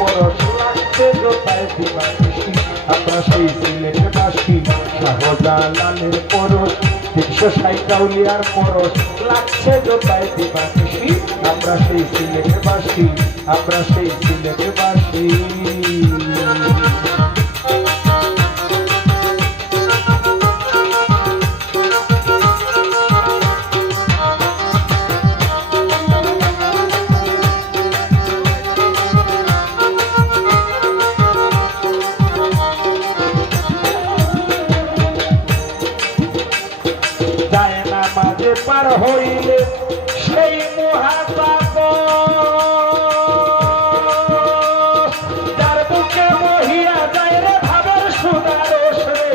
পরশ লাগছে জোতায় দিবানিশি আমরা সেই সিলেটবাসী শাহজালালের পরশ 360 আউলিয়ার পরশ লাগছে জোতায় দিবানিশি আমরা সেই সিলেটবাসী আমরা সেই সিলেটবাসী মাঝে পার হইলে সেই মহাপাপ যার বুকে মহিয়া যায় রে ভাবের সুধারস রে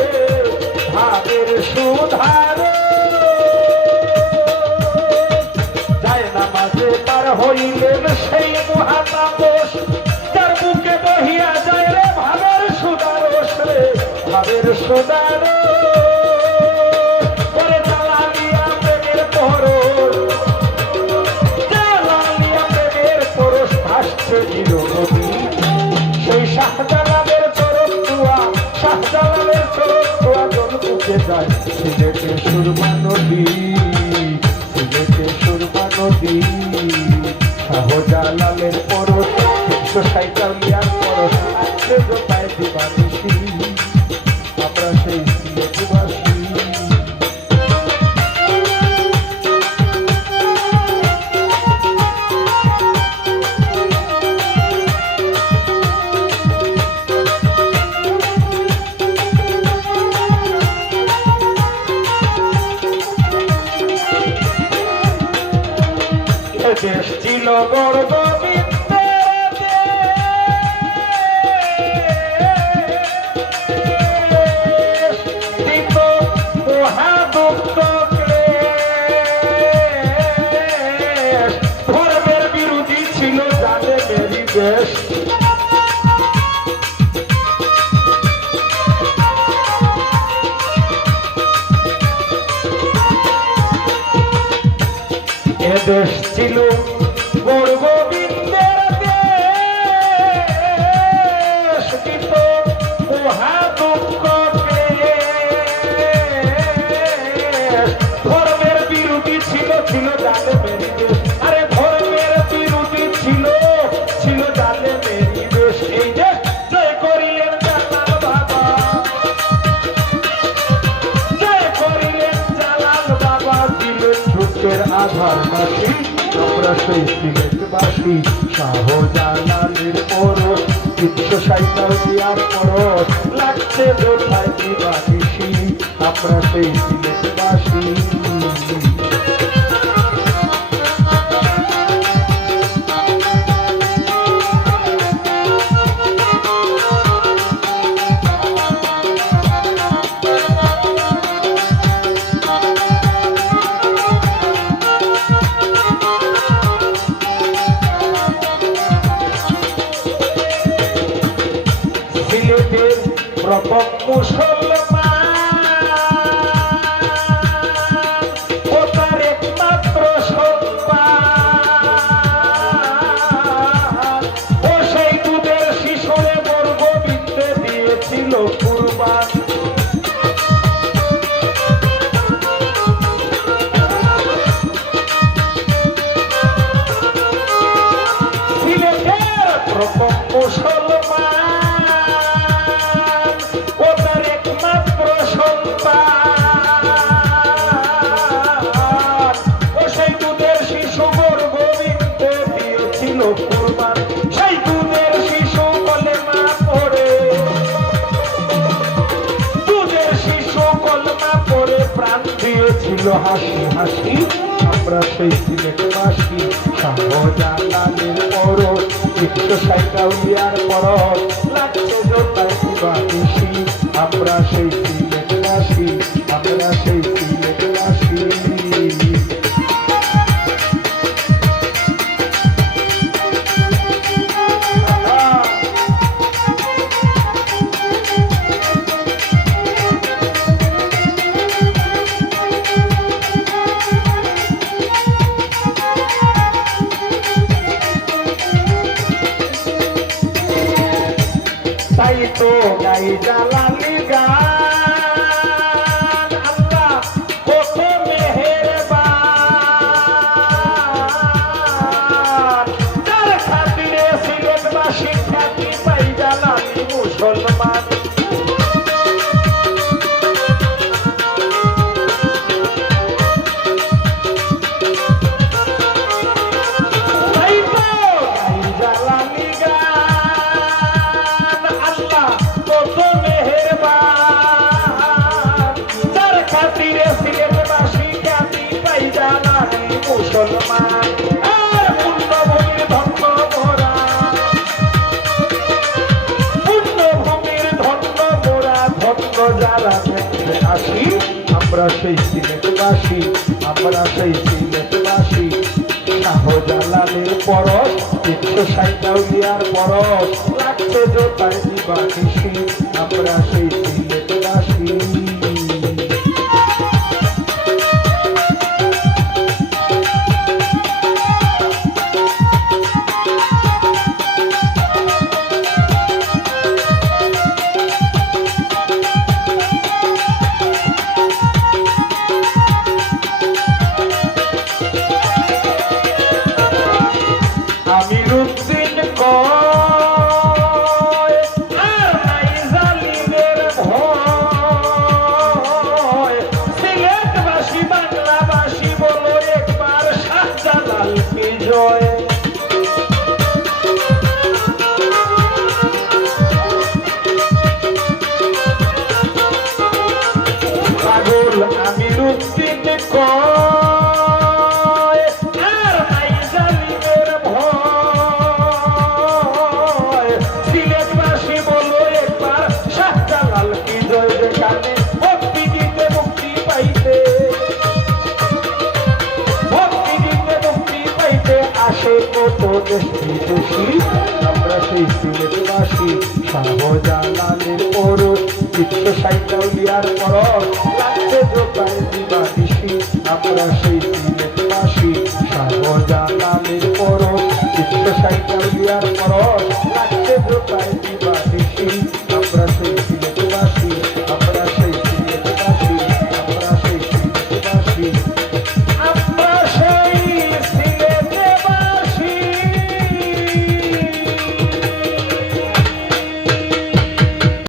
ভাবের সুধার যায় না মাঝে পার হইলে সেই মহাপাপ যার বুকে মহিয়া যায় রে ভাবের সুধারস রে ভাবের সুধার সেই শাহজালালের চরণ দোয়া শাহজালালের চরণ দোয়া জল বুকে যায় সিলেটে সুরমা নদী সিলেটে সুরমা নদী শাহজালালের পরশ 360 আউলিয়ার পরশ লাগছে জোতায় দিবানিশি আমরা সেই সিলেটবাসী দেশ ছিল বড় গোবিন্দের দেশ দিত মহাদুঃখ ক্লেশ ধর্মের বিরোধী ছিল জানে মেরি দেশ দেশ ছিল বড় গোবিন্দের দেশ দিত মহাদুঃখ ক্লেশ ধর্মের বিরোধী ছিল ছিল জানে মেরি দেশ আরে ধর্মের বিরোধী ছিল ছিল জানে মেরি দেশ এই দেশ জয় করিলেন জালাল বাবা জয় করিলেন জালাল বাবা দিলেন দুঃখের আধার মাসি আমরা সেই সিলেটবাসী শাহজালালের পরশ 360 আউলিয়ার পরশ লাগছে জোতায় দিবানিশি আমরা সেই সিলেটবাসী প্রথম মুসলমান ও তার একমাত্র সন্তান ও সেই দুধের শিশুরে বড় গোবিন্দে দিয়েছিল কুরবান সিলেটের প্রথম মুসলমান সেই দুধের শিশু কলেমা পড়ে দুধের শিশু কলেমা পড়ে প্রাণ দিয়েছিল হাসি হাসি আমরা সেই সিলেটবাসী শাহজালালের পরশ 360 আউলিয়ার পরশ লাগছে জোতায় দিবানিশি আমরা সেই সিলেটবাসী আমরা সেই সিলেটবাসী তাই তো গাই জালালি গান আল্লাহ কত মেহেরবান তার খাতিরে সিলেটবাসী খ্যাতি পাই জালালি মুসলমান মুসলমান আর পুণ্যভূমির ধন্য মোরা পুণ্যভূমির ধন্য মোরা ধন্য যারা দেখতে আসি আমরা সেই সিলেটবাসী আমরা সেই সিলেটবাসী শাহজালালের পরশ 360 আউলিয়ার পরশ লাগছে জোতায় দিবানিশি আমরা সেই সিলেটবাসী আমিরুদ্দিন কয় আর নাই জালিমের ভয় সিলেটবাসী বাংলাবাসী বলো একবার শাহজালাল কি জয় পাগল আমিরুদ্দিন কয় আর নাই জালিমের ভয় সিলেটবাসী বলো একবার শাহজালাল কি জয় যেখানে ভক্তি দিতে মুক্তি পাইতে ভক্তি দিতে মুক্তি পাইতে আসে কত দেশ বিদেশি আমরা সেই সিলেটবাসী শাহজালালের পরশ 360 আউলিয়ার পরশ লাগছে জোতায় দিবানিশি আমরা সেই সিলেটবাসী শাহজালালের পরশ 360 আউলিয়ার পরশ